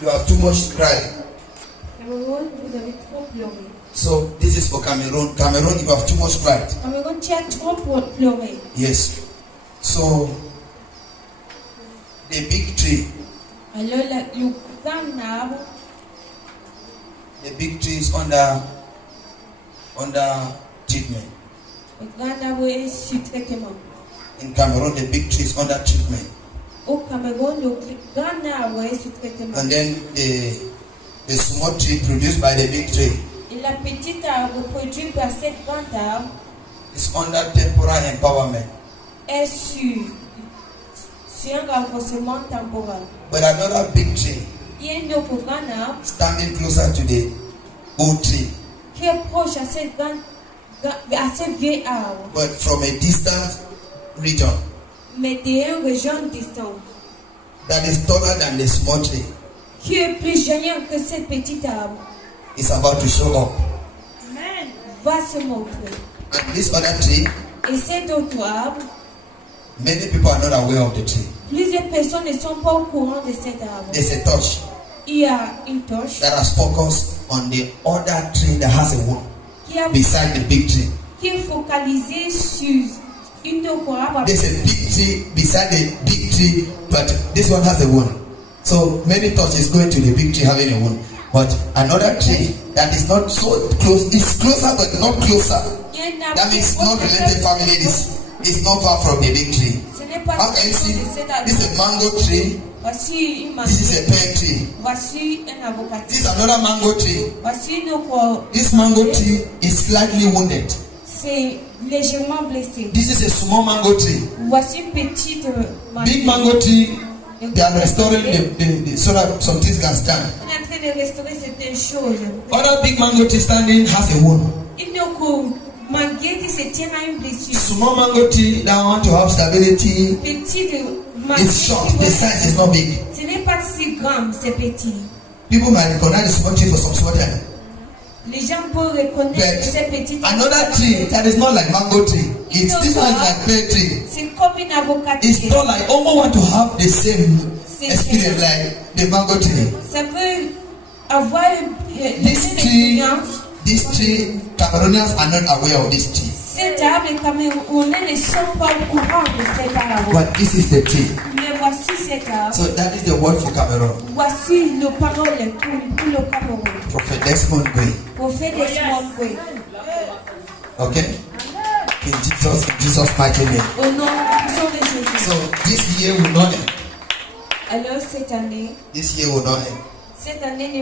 You have too much cry. Cameroun, vous avez trop pleuré. So this is for Cameroon. Cameroon, you have too much pride. Cameroun, tu as trop pleuré. Yes. So the big tree. Alors, le grand arbre, The big tree is under treatment. le grand arbre est sous traitement. In Cameroon, the big tree is under treatment. Au Cameroun, le grand arbre est sous traitement. And then the small tree produced by the big tree Et la petite arbre produite par cette grande arbre is under temporal empowerment. est sur un renforcement temporel. But another big tree Il y a un autre grand arbre standing closer to the old tree, qui est proche à cette vieille arbre, but from a distant region mais d'une région distante, that is taller than the small tree, qui est plus géant que cette petite arbre, is about to show up. va se montrer. And this other tree, Et cet autre arbre, many people are not aware of the tree. plusieurs personnes ne sont pas au courant de cet arbre. There's a torch Il y a une torche that has focused on the other tree that has a wood qui est beside the big tree. focalisée sur une autre arbre. There's a big tree beside the big tree, but this one has a wound. So many torches going to the big tree having a wound. But another tree that is not so close, is closer but not closer. Il y a un arbre That means not related family. Is not far from the big tree. Ce n'est pas How can you see? de cet arbre. This is a mango tree. Voici une This is a pear tree. Voici un avocat. This is another mango tree. Voici une autre. This mango tree is slightly wounded. C'est légèrement blessé. This is a small mango tree. Voici une petite Big mango tree, they are restoring the so that some things can stand. On est en train de restaurer certaines choses. Other big mango tree standing has a wound. Une autre manguier qui se tient à une blessure. Small mango tree that want to have stability. Petite It's short. The size is not big. Ce n'est pas si grand, c'est petit. People might recognize the small tree for some small time. Les gens peuvent reconnaître But ces petites. another tree that is not like mango tree. It's different like pear tree. C'est comme une avocat. It's not like almost want to have the same experience like the mango tree. Ça peut avoir This tree, Cameroonians are not aware of this tree. Cet arbre, les Camerounais ne sont pas au courant de cet arbre. But this is the tree. Mais voici cet arbre. So that is the word for Cameroon. Voici le parole pour le Cameroun. Prophet Desmond Gray. Prophète Desmond Gray. Okay? In Jesus' mighty name. Au nom de Jésus. So this year will not end. Alors cette année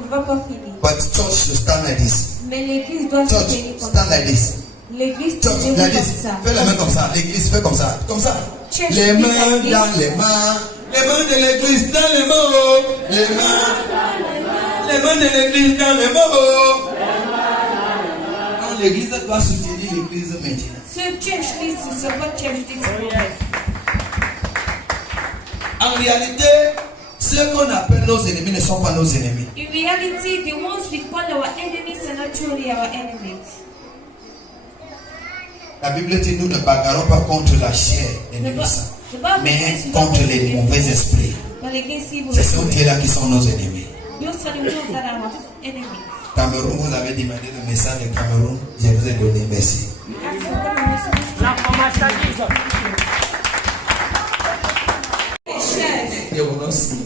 ne va pas finir. But church should stand like this. Mais l'église doit se Church, tenir comme stand ça. like this. L'église Church, doit like comme this. ça. Fais la main comme ça. L'église fait comme ça. Comme ça. Church, Les mains l'église. dans les mains. Les mains de l'église dans les mains. Oh. Les mains de l'église dans les mains. Oh. Non, l'église doit soutenir l'église maintenant. Ce church, c'est votre church this. En réalité, ceux qu'on appelle nos ennemis ne sont pas nos ennemis. In reality, the ones we call our enemies are not truly our enemies. La Bible dit nous ne bagarrons pas contre la chair et le sang, mais contre les mauvais esprits. C'est ceux-là qui sont nos ennemis. Those are the ones that are our enemies. Cameroun, vous avez demandé le message de Cameroun, je vous ai donné, merci. Je vous remercie.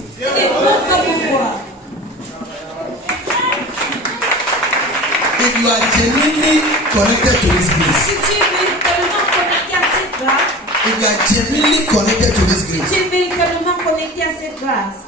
If you are genuinely connected to this grace, Si tu es véritablement connecté à cette grâce, if you are genuinely connected to this grace, tu es véritablement connecté à cette grâce.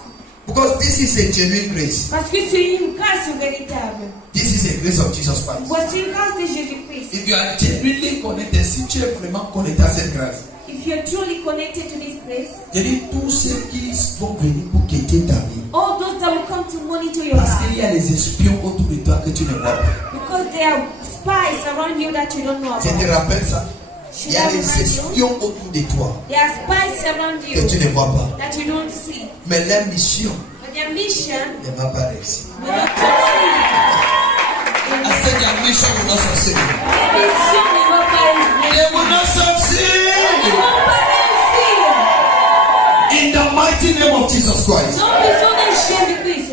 because this is a genuine grace, Parce que c'est une grâce véritable. this is a grace of Jesus Christ. Voici une grâce de Jésus-Christ. If you are genuinely connected, si tu es vraiment connecté à cette grâce, If you're truly connected to this grace, je dis tous ceux qui vont venir pour quitter ta vie, all those that will come to monitor your parce qu'il life, y a des espions autour de toi que tu ne vois pas. because there are spies around you that you don't know Je te about. rappelle ça. Il y a des espions autour de toi There are spies around que tu you ne vois pas. that you don't see. Mais leur mission But their mission ne va pas réussir. will not succeed. I said their mission will not succeed. Their mission ne va pas They réussir. will not Ils succeed. ne vont pas réussir. In the mighty name of Jesus Christ. Ils ont besoin de Jésus-Christ.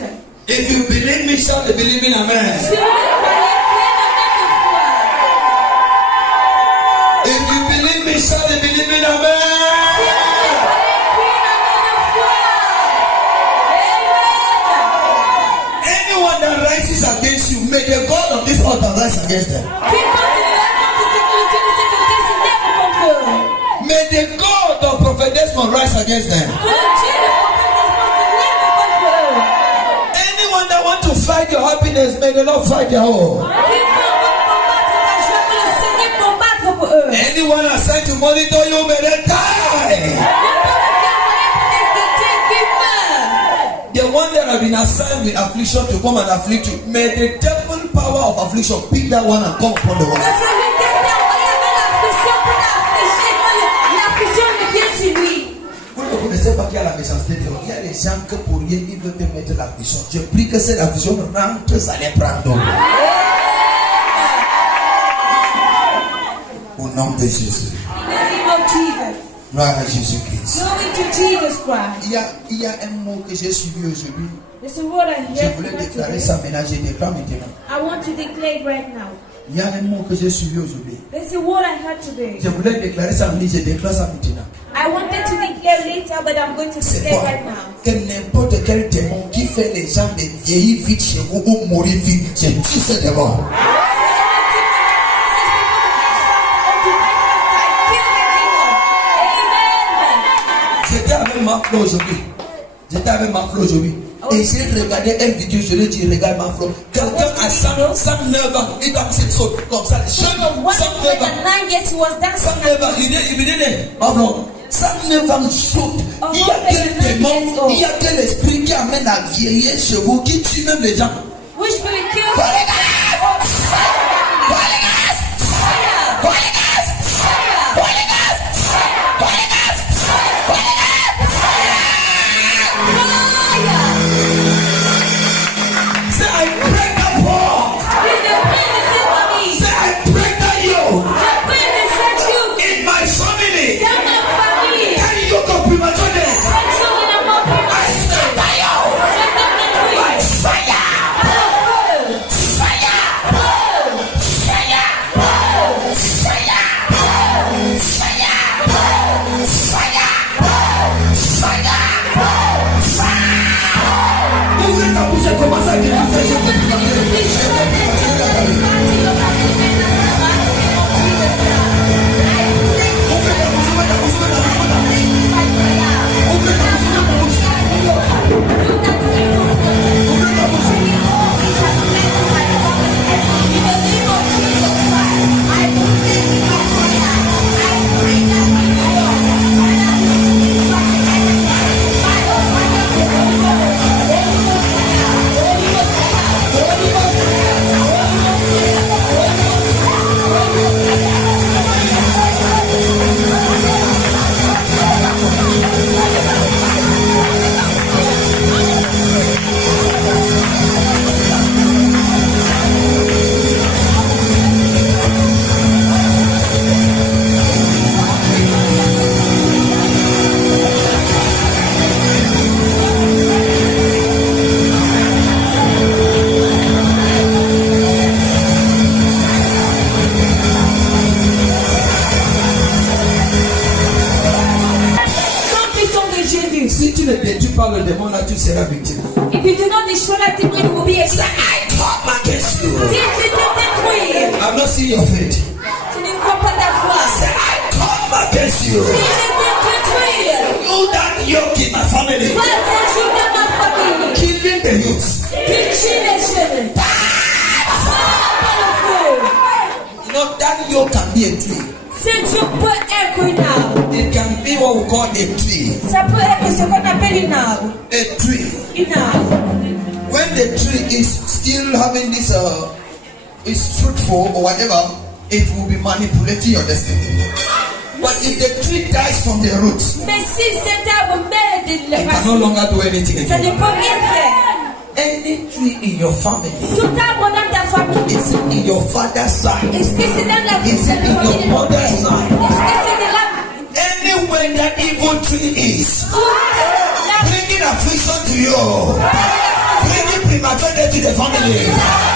If you believe me, shout the believing amen. Si vous me croyez, priez If you believe me, shout the believing amen. Anyone that rises against you, may the God of this altar rise against them. May the God of Prophet Desmond rise against them. Anyone that want to fight your happiness, may the Lord fight their own. Anyone assigned to monitor you, may they die. The one that have been assigned with affliction to come and afflict you, may the devil power of affliction pick that one and come upon the one. Vous ne connaissez pas qu'il y a la méchanceté de Dieu. Il y a des gens que pour rien ils veulent te mettre l'affliction. Je prie que cette affliction rentre, ça les prend. Au nom de Jésus. Gloire à Jésus-Christ. Il y a un mot que j'ai suivi aujourd'hui. Je voulais déclarer ça maintenant, je déclare maintenant. I want to declare it right now. Il y a un mot que j'ai suivi aujourd'hui. There's a word I heard today. Je voulais déclarer ça maintenant, je déclare ça maintenant. I wanted to declare later, but I'm going to C'est declare quoi? right now. Que n'importe quel démon qui fait les gens de vieillir vite chez vous ou mourir vite, j'ai dit ce démon. J'étais avec ma fleur aujourd'hui. Et j'ai regardé une vidéo, je lui ai dit, regarde ma fleur. Quelqu'un à 109 ans, il va se sauter comme ça. 109 ans. 109 ans, il me dit, ma fleur, 109 ans, saute. Il y a quel démon, il y a quel esprit qui amène à vieillir chez vous, qui tue même les gens. Which spirit kills? Le démon là, tu seras victime. If you do not destroy that demon, you will be a Say, I come against you. I'm not seeing your faith. Tu ne crois pas ta foi. Say, I come against you. You that yoke in my family. Killing the youth. You know that yoke can be a tree. C'est un peu équinal. It can be what we call a tree. Ça peut être ce qu'on appelle une arbre. A tree. Une arbre. When the tree is still having this, is fruitful or whatever, it will be manipulating your destiny. But if the tree dies from the roots, Mais si cet arbre meurt de la it can no longer do anything ça ne again. peut rien faire. Any tree in your family, Tout arbre dans ta famille. is it in your father's side? Est-ce que c'est dans la Is it in your mother's side? Est-ce que c'est de la Anywhere that evil tree is, bringing affliction to you, bringing the family.